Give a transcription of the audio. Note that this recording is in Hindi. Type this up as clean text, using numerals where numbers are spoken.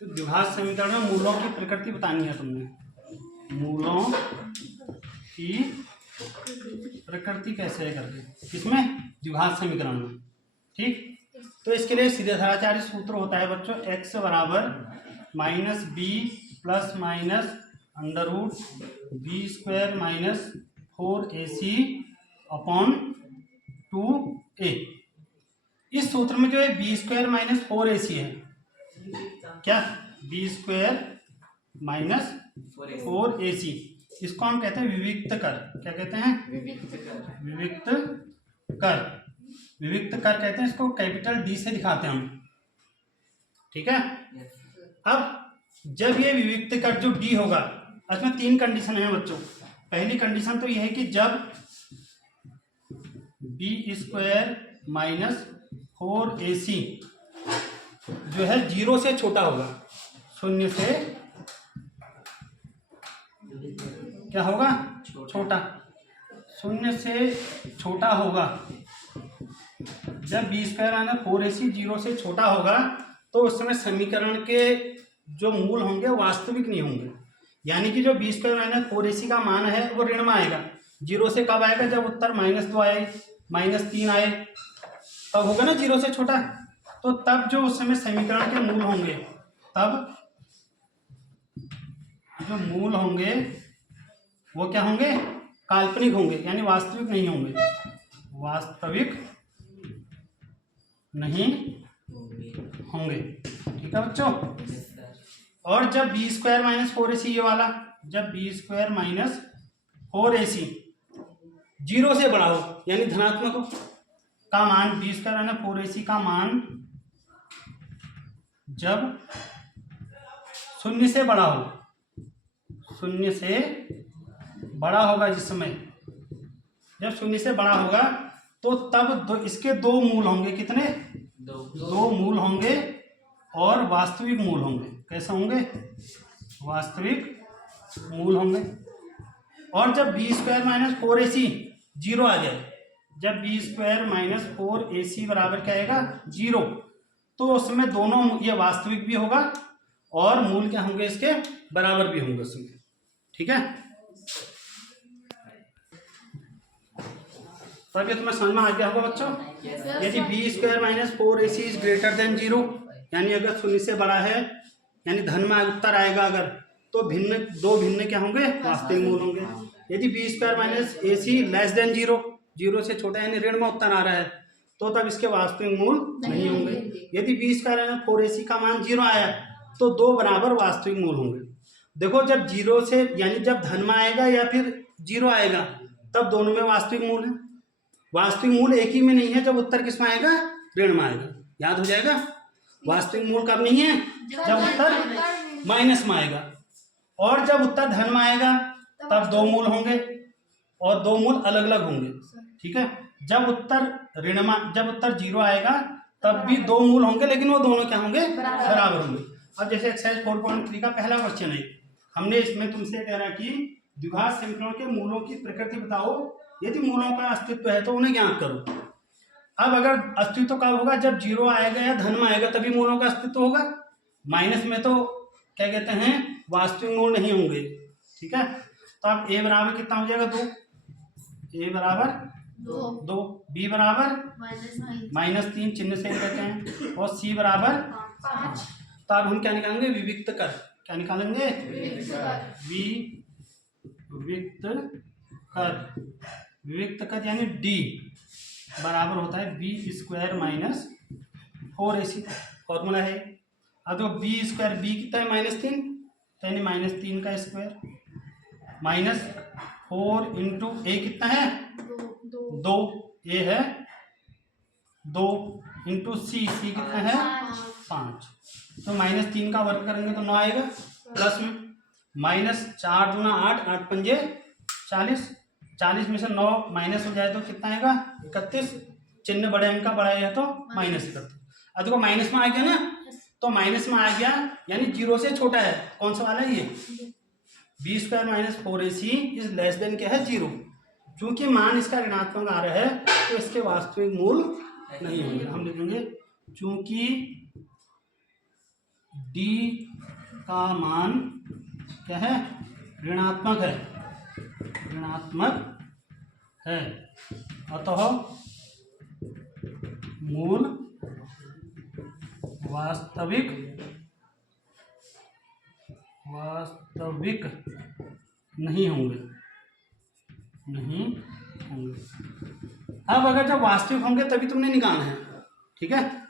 तो द्विघात समीकरण में मूलों की प्रकृति बतानी है तुमने, मूलों की प्रकृति कैसे है करके, किसमें, द्विघात समीकरण में। ठीक, तो इसके लिए सीधेधाराचार्य सूत्र होता है बच्चों, x बराबर minus B plus minus under root B square minus 4ac upon 2a। इस सूत्र में जो है बी स्क्वायर माइनस 4ac है, क्या, बी स्क्वायर माइनस 4ac, इसको हम कहते हैं विविक्त कर। क्या कहते हैं, विविक्त कर। विविक्त कर कहते हैं इसको, कैपिटल डी से दिखाते हैं हम। ठीक है, अब जब ये विविक्त कर जो डी होगा, इसमें 3 कंडीशन है बच्चों। पहली कंडीशन तो ये है कि जब बी स्क्वायर माइनस 4ac जो है 0 से छोटा होगा, 0 से क्या होगा, छोटा, 0 से छोटा होगा। जब बी स्क्वायर माइनस 4ac 0 से छोटा होगा तो उस समय समीकरण के जो मूल होंगे वास्तविक नहीं होंगे। यानी कि जो बी स्क्वायर माइनस 4ac का मान है वो ऋण में आएगा। 0 से कब आएगा, जब उत्तर -2 आए, -3 आए, तब होगा ना 0 से छोटा। तो तब जो उस समय समीकरण के मूल होंगे, तब जो मूल होंगे वो क्या होंगे, काल्पनिक होंगे, यानी वास्तविक नहीं होंगे, वास्तविक नहीं होंगे। ठीक है बच्चों। और जब बी स्क्वायर माइनस 4ac ये वाला, जब बी स्क्वायर माइनस 4ac 0 से बड़ा हो, यानी धनात्मक हो, का मान बी स्क्वायर माइनस 4ac का मान जब 0 से बड़ा हो, 0 से बड़ा होगा, जिस समय जब 0 से बड़ा होगा तो तब इसके 2 मूल होंगे। कितने, 2 मूल होंगे और वास्तविक मूल होंगे। कैसे होंगे, वास्तविक मूल होंगे। और जब बी स्क्वायर माइनस 4ac 0 आ जाए, जब बी स्क्वायर माइनस 4ac बराबर क्या आएगा, 0, तो उसमें दोनों ये वास्तविक भी होगा और मूल क्या होंगे, इसके बराबर भी होंगे उसमें। ठीक है, तो अभी तुम्हें समझ में आ गया होगा बच्चों। यदि B square minus 4ac is greater than 0, यानी अगर 0 से बड़ा है, यानी धन में उत्तर आएगा अगर, तो भिन्न, 2 भिन्न क्या होंगे, वास्तविक मूल होंगे। यदि B square minus ac less than 0, 0 से छोटा यानी ऋण में उत्तर आ रहा है, तो तब इसके वास्तविक मूल नहीं होंगे। यदि बी स्क्वायर माइनस 4ac का मान 0 आया तो 2 बराबर वास्तविक मूल होंगे। देखो, जब 0 से, यानी जब धन में आएगा या फिर 0 आएगा, तब दोनों में वास्तविक मूल है। वास्तविक मूल एक ही में नहीं है, जब उत्तर किस में आएगा, ऋण में आएगा। याद हो जाएगा, वास्तविक मूल कब नहीं है, जब उत्तर माइनस में आएगा। और जब उत्तर धन में आएगा तब 2 मूल होंगे और 2 मूल अलग अलग होंगे। ठीक है, जब उत्तर ऋण में, जब उत्तर 0 आएगा तब भी 2 मूल होंगे, लेकिन वो दोनों क्या होंगे, बराबर होंगे। अब जैसे एक्सरसाइज 4.3 का पहला क्वेश्चन है, हमने इसमें तुमसे कह रहा कि द्विघात समीकरणों के मूलों की प्रकृति बताओ, यदि मूलों का अस्तित्व है तो उन्हें ज्ञात करो। अब अगर अस्तित्व कब होगा, जब 0 आएगा या धन में आएगा तभी मूलों का अस्तित्व होगा। माइनस में तो क्या कहते हैं, वास्तविक मूल नहीं होंगे। ठीक है, तो अब a बराबर कितना हो जाएगा, 2, a बराबर 2, b बराबर -3 चिन्ह से कहते हैं, और c बराबर 5। तो अब हम क्या निकालेंगे, विविक्त कर। क्या निकालेंगे, विविक्त कर। विविक्त कर यानी d बराबर होता है B square minus 4ac, formula है। अब जो बी स्क्वायर, बी कितना है, -3, यानी -3 का स्क्वायर, माइनस 4 इंटू ए कितना है, 2, ए है 2, इंटू सी कितना है, 5। तो -3 का वर्ग करेंगे तो 9 आएगा, प्लस में -4 दूना 8, 8 पंजे 40, 40 में से 9 माइनस हो जाए तो कितना आएगा, 31। चिन्ह बड़े अंक का बड़ा है तो -31। अब देखो माइनस में आ गया ना, तो माइनस में आ गया यानी 0 से छोटा है। कौन सा वाला है ये, B square minus 4ac is less than क्या है, 0। चूंकि मान इसका ऋणात्मक आ रहा है तो इसके वास्तविक मूल नहीं होंगे। हम लिखेंगे चूंकि डी का मान क्या है, ऋणात्मक है, ऋणात्मक है, अतः मूल वास्तविक नहीं होंगे, नहीं होंगे। अब अगर जब वास्तविक होंगे तभी तुमने निकालना है, ठीक है।